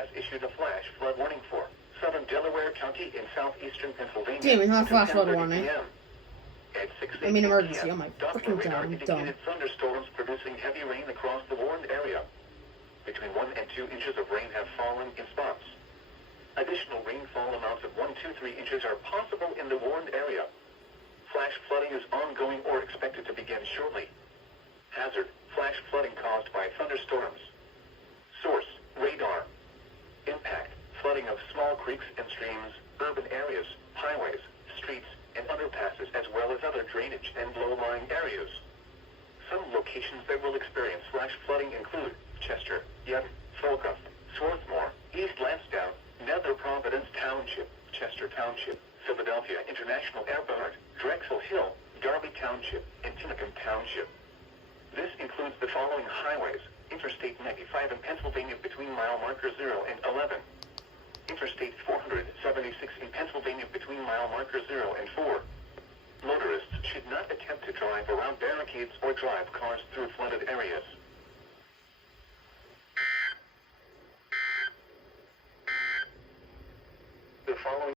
has issued a flash flood warning for southern Delaware County in southeastern Pennsylvania. Damn, it's not a flash flood 10:30 warning. p.m. At 6 I mean a.m. emergency. Oh my Doppler freaking radar god, I'm dumb. indicated thunderstorms producing heavy rain across the warned area. Between 1 and 2 inches of rain have fallen in spots. Additional rainfall amounts of 1 to 3 inches are possible in the warned area. Flash flooding is ongoing or expected to begin shortly. Hazard: flash flooding caused by thunderstorms. Source: radar. Impact: flooding of small creeks and streams, urban areas, highways, streets, and underpasses, as well as other drainage and low-lying areas. Some locations that will experience flash flooding include Chester, Yevon, Folcroft, Swarthmore, East Lansdowne, Nether Providence Township, Chester Township, Philadelphia International Airport, Drexel Hill, Darby Township, and Tinicum Township. This includes the following highways: Interstate 95 in Pennsylvania between mile marker 0 and 11. Interstate 476 in Pennsylvania between mile marker 0 and 4. Motorists should not attempt to drive around barricades or drive cars through flooded areas. The following